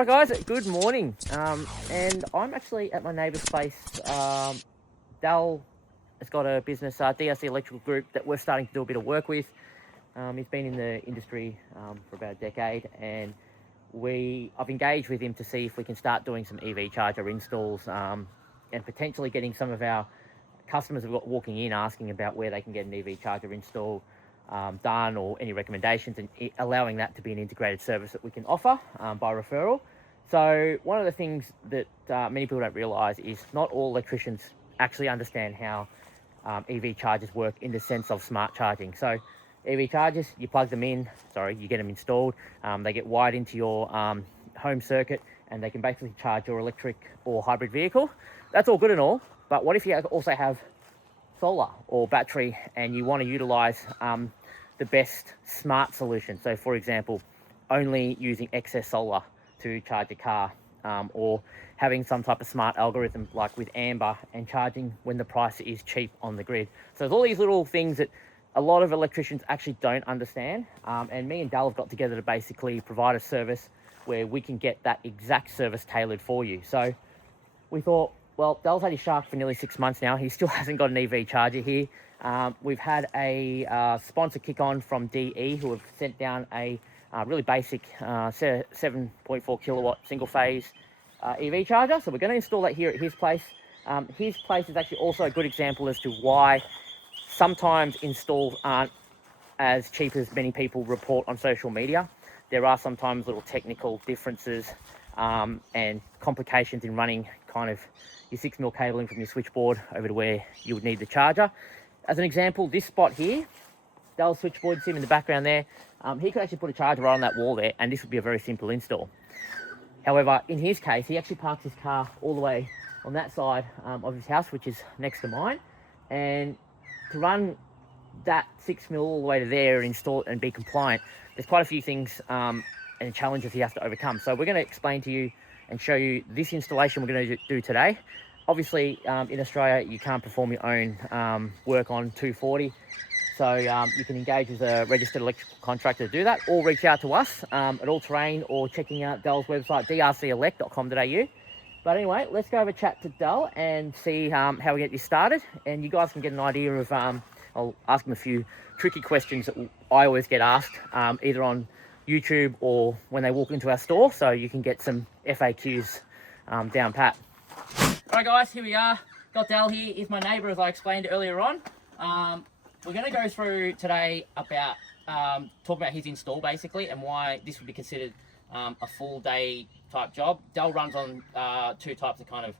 Alright guys, good morning. And I'm actually at my neighbour's place. Dal has got a business, DRC Electrical Group, that we're starting to do a bit of work with. He's been in the industry for about a decade, and I've engaged with him to see if we can start doing some EV charger installs and potentially getting some of our customers who've got walking in asking about where they can get an EV charger install done, or any recommendations, and allowing that to be an integrated service that we can offer by referral. So one of the things that many people don't realise is not all electricians actually understand how EV chargers work in the sense of smart charging. So EV chargers, you plug them in, you get them installed, they get wired into your home circuit, and they can basically charge your electric or hybrid vehicle. That's all good and all, but what if you also have solar or battery and you want to utilise the best smart solution? So for example, only using excess solar to charge a car, or having some type of smart algorithm like with Amber and charging when the price is cheap on the grid. So there's all these little things that a lot of electricians actually don't understand, and me and Dal have got together to basically provide a service where we can get that exact service tailored for you. So we thought, well, Dal's had his Shark for nearly 6 months now. He still hasn't got an EV charger here. We've had a sponsor kick on from DE, who have sent down a really basic 7.4 kilowatt single phase EV charger. So we're going to install that here at his place. His place is actually also a good example as to why sometimes installs aren't as cheap as many people report on social media. There are sometimes little technical differences and complications in running kind of your 6mm cabling from your switchboard over to where you would need the charger. As an example, this spot here, Dal's switchboard, you see him in the background there, he could actually put a charger right on that wall there, and this would be a very simple install. However, in his case, he actually parks his car all the way on that side of his house, which is next to mine, and to run that 6mm all the way to there and install it and be compliant, there's quite a few things and challenges he has to overcome. So we're going to explain to you and show you this installation we're going to do today. Obviously, in Australia, you can't perform your own work on 240, so you can engage with a registered electrical contractor to do that, or reach out to us at All Terrain, or checking out Dal's website, drcelect.com.au. But anyway, let's go have a chat to Dal and see how we get this started, and you guys can get an idea of, I'll ask him a few tricky questions that I always get asked, either on YouTube or when they walk into our store, so you can get some FAQs down pat. Alright guys, here we are. Got Dal here. He's my neighbour, as I explained earlier on. We're going to go through today about talk about his install basically, and why this would be considered a full day type job. Dal runs on two types of kind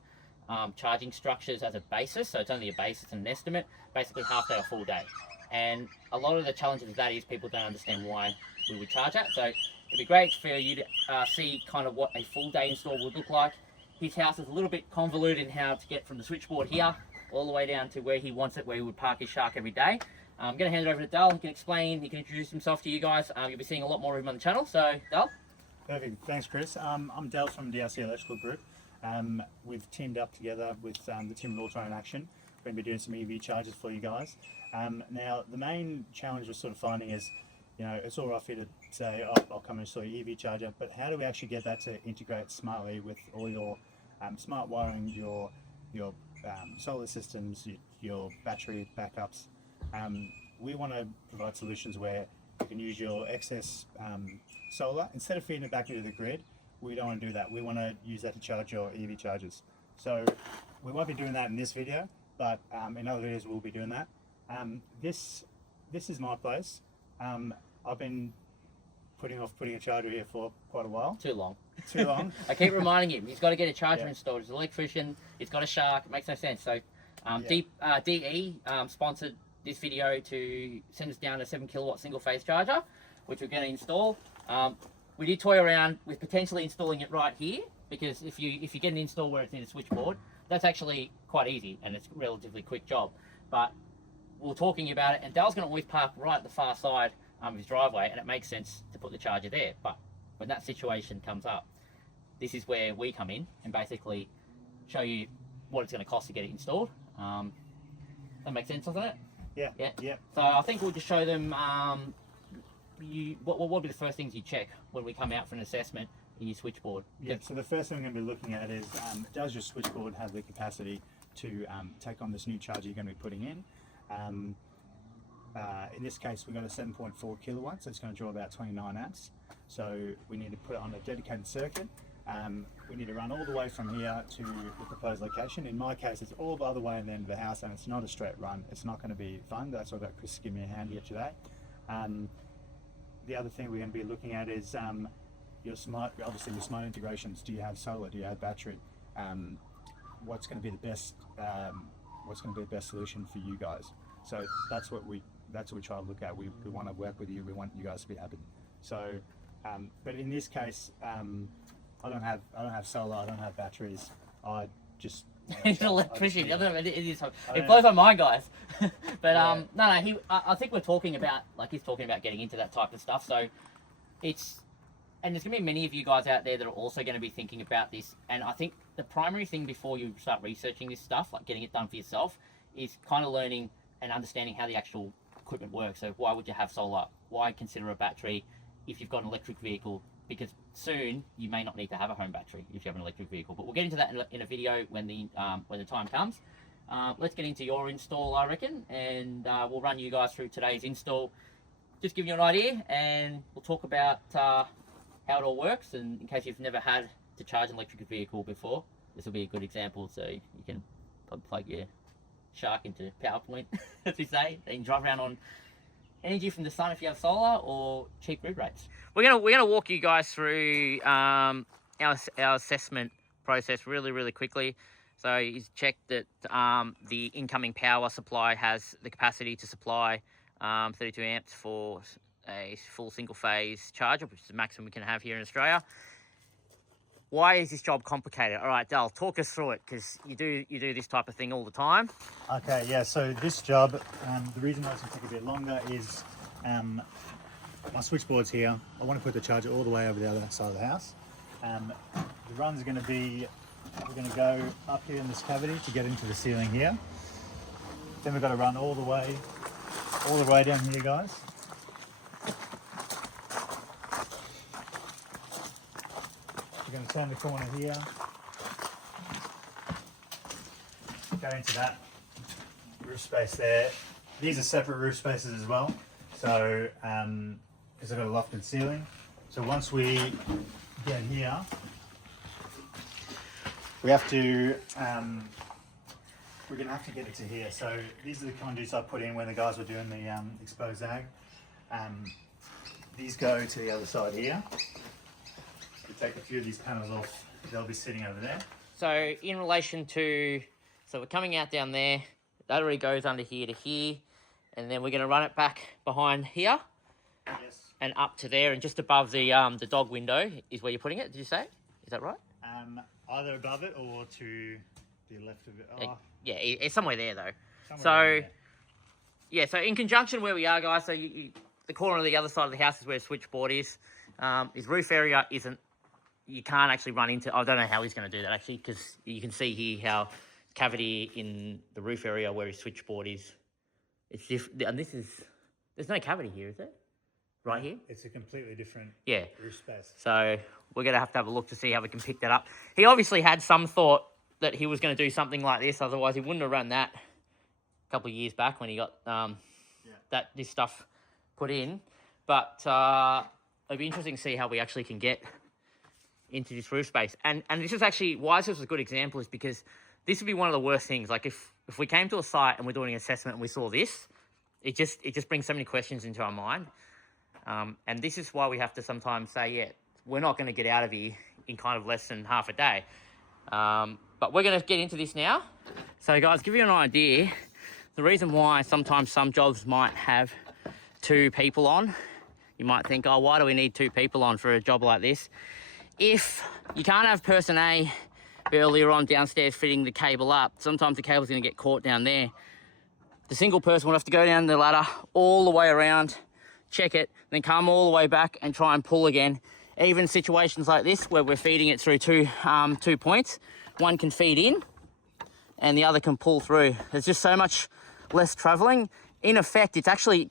of charging structures as a basis, so it's only a basis and an estimate, basically half day or full day. And a lot of the challenges of that is people don't understand why we would charge that. So it'd be great for you to see kind of what a full day install would look like. His house is a little bit convoluted in how to get from the switchboard here all the way down to where he wants it, where he would park his Shark every day. I'm going to hand it over to Dal. He can explain, he can introduce himself to you guys. You'll be seeing a lot more of him on the channel. So, Dal. Perfect. Thanks, Chris. I'm Dal from DRC Electrical Group. We've teamed up together with the team at All Terrain Action. We're going to be doing some EV chargers for you guys. Now, the main challenge we're sort of finding is, you know, it's all right for you to say, oh, I'll come and install your EV charger, but how do we actually get that to integrate smartly with all your smart wiring, your solar systems, your battery backups? We want to provide solutions where you can use your excess solar, instead of feeding it back into the grid. We don't want to do that. We want to use that to charge your EV chargers. So we won't be doing that in this video, but in other videos we'll be doing that. This is my place. I've been putting off putting a charger here for quite a while. Too long. Too long. I keep reminding him, he's got to get a charger installed. He's an electrician, he's got a Shark, it makes no sense. So DE sponsored this video to send us down a 7 kilowatt single phase charger, which we're going to install. We did toy around with potentially installing it right here, because if you get an install where it's in a switchboard, that's actually quite easy and it's a relatively quick job. But we're talking about it, and Dal's going to always park right at the far side of his driveway, and it makes sense to put the charger there. But when that situation comes up, this is where we come in and basically show you what it's going to cost to get it installed. That makes sense, doesn't it? Yeah. So I think we'll just show them what will be the first things you check when we come out for an assessment in your switchboard? Yeah, so the first thing we're going to be looking at is, does your switchboard have the capacity to take on this new charger you're going to be putting in? In this case, we've got a 7.4 kilowatts, so it's going to draw about 29 amps. So we need to put it on a dedicated circuit. We need to run all the way from here to the proposed location. In my case, it's all the other way in the end of the house, and it's not a straight run. It's not going to be fun. That's why I got Chris to give me a hand here today. The other thing we're going to be looking at is obviously your smart integrations. Do you have solar? Do you have battery? What's going to be the best? What's going to be the best solution for you guys? So that's what we try to look at. We want to work with you. We want you guys to be happy. So, but in this case, I don't have solar. I don't have batteries. I just he's an electrician. It blows my mind, guys. But yeah. No. I think we're talking about, like, he's talking about getting into that type of stuff. So and there's going to be many of you guys out there that are also going to be thinking about this. And I think the primary thing before you start researching this stuff, like getting it done for yourself, is kind of learning and understanding how the actual equipment works. So why would you have solar? Why consider a battery if you've got an electric vehicle? Because soon you may not need to have a home battery if you have an electric vehicle. But we'll get into that in a video when the time comes. Let's get into your install, I reckon, and we'll run you guys through today's install. Just give you an idea, and we'll talk about how it all works. And in case you've never had to charge an electric vehicle before, this will be a good example. So you can plug your shark into PowerPoint, as we say, and drive around on energy from the sun if you have solar, or cheap grid rates. We're gonna walk you guys through our assessment process really quickly. So he's checked that the incoming power supply has the capacity to supply 32 amps for a full single phase charger, which is the maximum we can have here in Australia. Why is this job complicated? All right, Dal, talk us through it, because you do this type of thing all the time. Okay, yeah, so this job, the reason why it's going to take a bit longer is my switchboard's here. I want to put the charger all the way over the other side of the house. The run's going to be, we're going to go up here in this cavity to get into the ceiling here. Then we've got to run all the way down here, guys. We're going to turn the corner here, go into that roof space there. These are separate roof spaces as well, so because they've got a lofted ceiling. So once we get here, we have to we're going to have to get it to here. So these are the conduits I put in when the guys were doing the exposed zag. These go to the other side here. We take a few of these panels off, they'll be sitting over there. So in relation to, so we're coming out down there, that already goes under here to here, and then we're going to run it back behind here. Yes. And up to there, and just above the dog window is where you're putting it, did you say? Is that right? Either above it or to the left of it. Oh. Yeah, it's somewhere there though. Somewhere there. Yeah, so in conjunction where we are, guys, so the corner of the other side of the house is where the switchboard is. His roof area isn't, you can't actually run into, I don't know how he's going to do that actually, because you can see here how cavity in the roof area where his switchboard is. It's different, and there's no cavity here, is there? Right here? It's a completely different roof space. So we're going to have a look to see how we can pick that up. He obviously had some thought that he was going to do something like this, otherwise he wouldn't have run that a couple of years back when he got this stuff put in. But it'd be interesting to see how we actually can get into this roof space. And this is actually, why this was a good example is because this would be one of the worst things. Like if we came to a site and we're doing an assessment and we saw this, it just brings so many questions into our mind. And this is why we have to sometimes say, we're not going to get out of here in kind of less than half a day. But we're going to get into this now. So guys, give you an idea, the reason why sometimes some jobs might have 2 people on, you might think, oh, why do we need 2 people on for a job like this? If you can't have person A earlier on downstairs fitting the cable up, sometimes the cable's going to get caught down there. The single person will have to go down the ladder all the way around, check it, then come all the way back and try and pull again. Even situations like this where we're feeding it through two points, one can feed in and the other can pull through. There's just so much less traveling. In effect, it's actually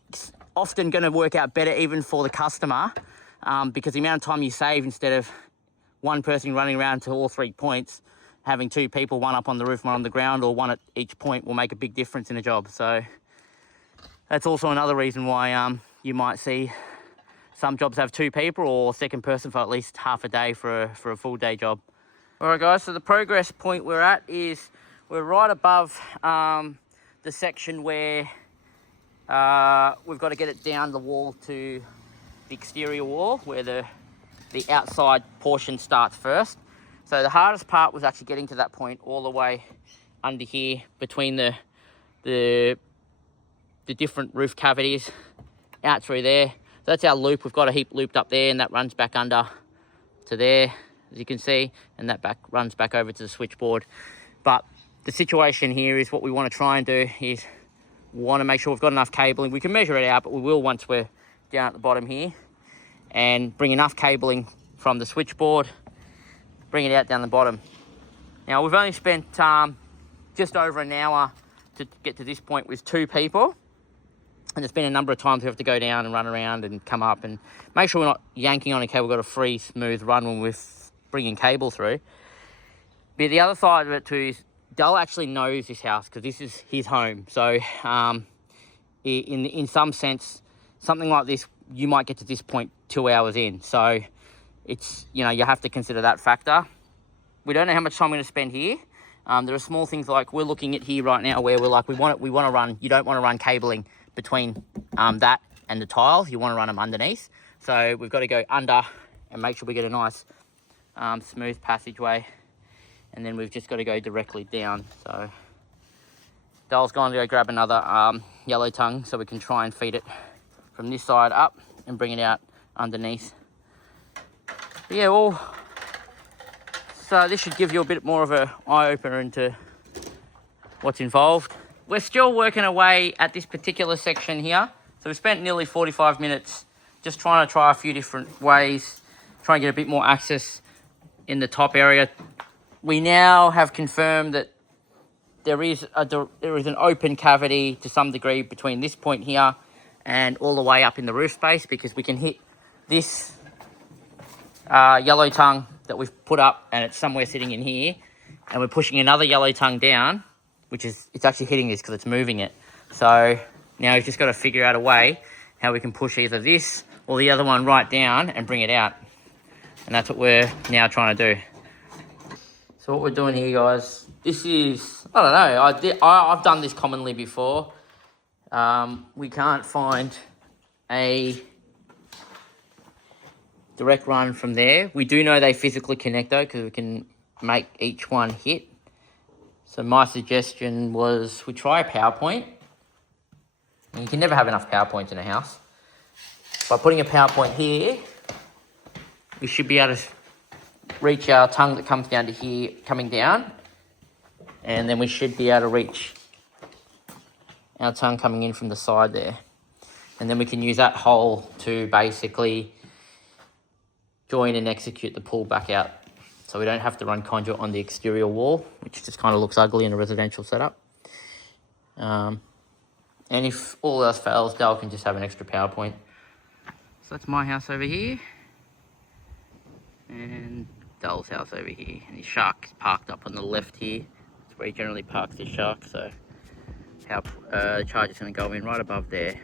often going to work out better even for the customer because the amount of time you save instead of one person running around to all 3 points, having 2 people, one up on the roof, one on the ground, or one at each point will make a big difference in a job. So that's also another reason why you might see some jobs have 2 people or second person for at least half a day for a full day job. All right, guys, so the progress point we're at is we're right above the section where we've got to get it down the wall to the exterior wall, where the outside portion starts first. So the hardest part was actually getting to that point all the way under here between the different roof cavities out through there. So that's our loop. We've got a heap looped up there, and that runs back under to there, as you can see, and that runs back over to the switchboard. But the situation here is what we want to try and do is we want to make sure we've got enough cabling. We can measure it out, but we will once we're down at the bottom here, and bring enough cabling from the switchboard, bring it out down the bottom. Now, we've only spent just over an hour to get to this point with 2 people, and there's been a number of times we have to go down and run around and come up and make sure we're not yanking on a cable. We've got a free, smooth run when we're bringing cable through. But the other side of it too is Dal actually knows this house because this is his home. So in some sense, something like this, you might get to this point 2 hours in. So it's, you know, you have to consider that factor. We don't know how much time we're going to spend here. There are small things like we're looking at here right now where we're like, we want to run, you don't want to run cabling between that and the tile. You want to run them underneath. So we've got to go under and make sure we get a nice smooth passageway. And then we've just got to go directly down. So Dal's going to go grab another yellow tongue so we can try and feed it from this side up and bring it out underneath. But yeah, well, so this should give you a bit more of an eye-opener into what's involved. We're still working away at this particular section here. So we spent nearly 45 minutes just trying to try a few different ways, try and get a bit more access in the top area. We now have confirmed that there is an open cavity to some degree between this point here and all the way up in the roof space, because we can hit this yellow tongue that we've put up, and it's somewhere sitting in here, and we're pushing another yellow tongue down, which is, it's actually hitting this because it's moving it. So now we've just got to figure out a way how we can push either this or the other one right down and bring it out. And that's what we're now trying to do. So what we're doing here, guys, this is, I don't know, I've done this commonly before. We can't find a direct run from there. We do know they physically connect though, because we can make each one hit. So my suggestion was we try a power point. And you can never have enough power points in a house. By putting a power point here, we should be able to reach our tongue that comes down to here, coming down. And then we should be able to reach our tongue coming in from the side there. And then we can use that hole to basically join and execute the pull back out. So we don't have to run conduit on the exterior wall, which just kind of looks ugly in a residential setup. And if all else fails, Dal can just have an extra power point. So that's my house over here. And Dal's house over here. And his shark is parked up on the left here. That's where he generally parks his shark. So the charger's going to go in right above there.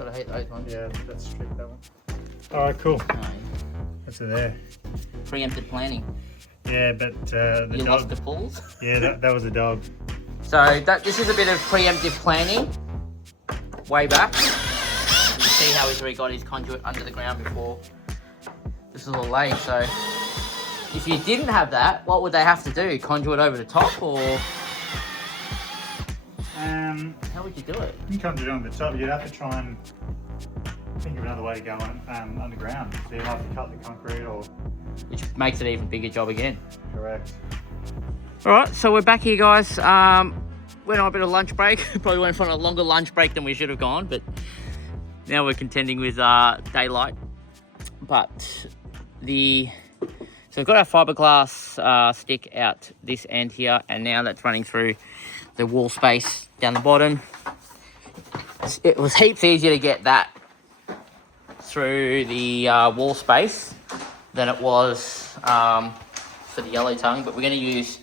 I hate those ones. Yeah, that's strict, that one. Alright, cool. No, That's it there. preempted planning. Yeah, but the You dog. lost the pulls. Yeah, that was a dog. So this is a bit of preemptive planning. Way back. You can see how he's already got his conduit under the ground before this is all laid. So if you didn't have that, what would they have to do? Conduit over the top, or how would you do it? You can conduit on the top. You'd have to try and think of another way to go on underground. So you'd have to cut the concrete or. Which makes it an even bigger job again. Correct. All right, so we're back here, guys. Went on a bit of lunch break. Probably went on a longer lunch break than we should have gone, but now we're contending with daylight. But so So we've got our fiberglass stick out this end here, and now that's running through the wall space down the bottom. It was heaps easier to get that through the wall space than it was for the yellow tongue, but we're going to use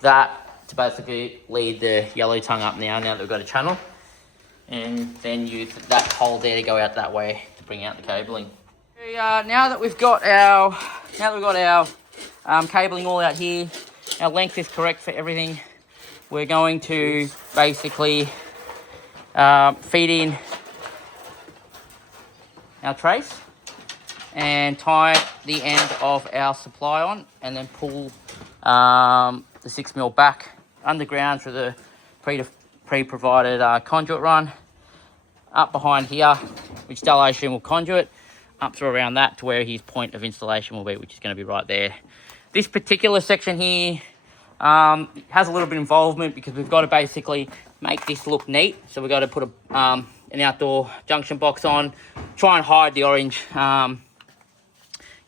that to basically lead the yellow tongue up now that we've got a channel, and then use that hole there to go out that way to bring out the cabling. Now that we've got our cabling all out here, our length is correct for everything. We're going to basically feed in our trace and tie the end of our supply on, and then pull the 6mm back underground through the pre-provided conduit run up behind here, which Dalation will conduit up through around that to where his point of installation will be, which is going to be right there. This particular section here has a little bit of involvement because we've got to basically make this look neat. So we've got to put an outdoor junction box on, try and hide the orange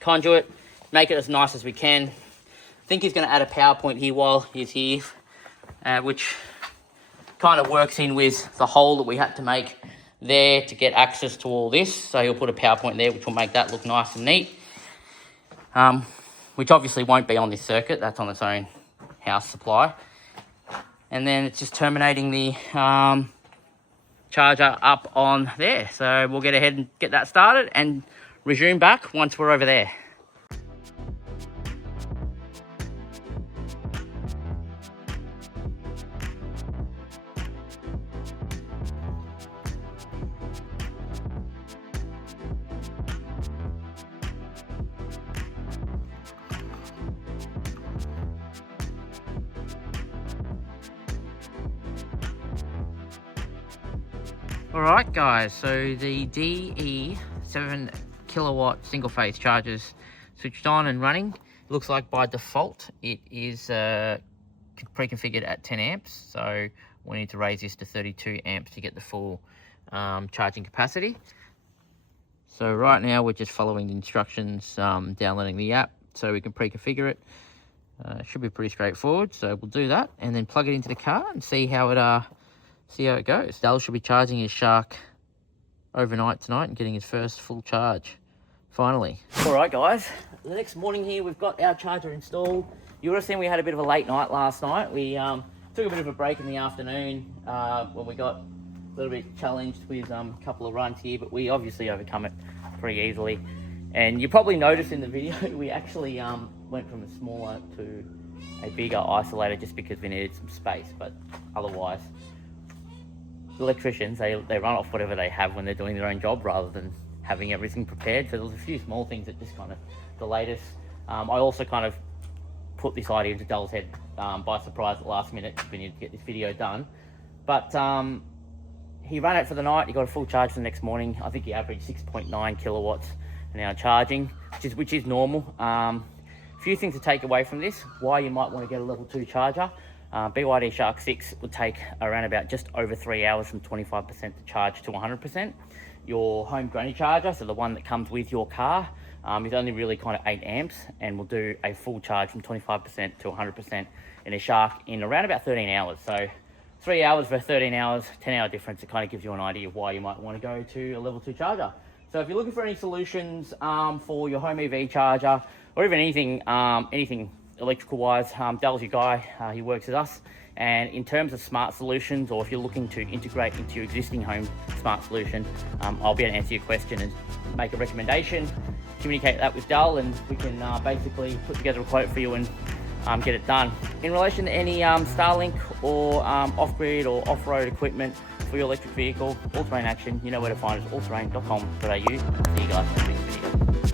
conduit, make it as nice as we can. I think he's going to add a power point here while he's here, which kind of works in with the hole that we had to make there to get access to all this. So he'll put a power point there, which will make that look nice and neat, which obviously won't be on this circuit. That's on its own house supply. And then it's just terminating the charger up on there. So we'll get ahead and get that started and resume back once we're over there. Alright guys, so the DE 7 kilowatt single phase chargers switched on and running. Looks like by default it is pre-configured at 10 amps, so we need to raise this to 32 amps to get the full charging capacity. So right now we're just following the instructions, downloading the app so we can pre-configure it. Should be pretty straightforward, so we'll do that and then plug it into the car and see how it goes. Dal should be charging his Shark overnight tonight and getting his first full charge, finally. All right, guys. The next morning here, we've got our charger installed. You would have seen we had a bit of a late night last night. We took a bit of a break in the afternoon when we got a little bit challenged with a couple of runs here, but we obviously overcome it pretty easily. And you probably noticed in the video, we actually went from a smaller to a bigger isolator just because we needed some space, but otherwise, electricians, they run off whatever they have when they're doing their own job rather than having everything prepared. So there was a few small things that just kind of delayed us. I also kind of put this idea into Dal's head by surprise at the last minute. We needed to get this video done. But he ran it for the night. He got a full charge the next morning. I think he averaged 6.9 kilowatts an hour charging, which is normal. A few things to take away from this. Why you might want to get a level 2 charger. BYD Shark 6 would take around about just over 3 hours from 25% to charge to 100%. Your home granny charger, so the one that comes with your car, is only really kind of 8 amps and will do a full charge from 25% to 100% in a Shark in around about 13 hours. So 3 hours for 13 hours, 10-hour difference. It kind of gives you an idea of why you might want to go to a level 2 charger. So if you're looking for any solutions for your home EV charger or even anything electrical wise, Dal's your guy. He works with us. And in terms of smart solutions, or if you're looking to integrate into your existing home smart solution, I'll be able to answer your question and make a recommendation, communicate that with Dal, and we can basically put together a quote for you and get it done. In relation to any Starlink or off-grid or off-road equipment for your electric vehicle, all-terrain action, you know where to find us, allterrain.com.au. See you guys in the next video.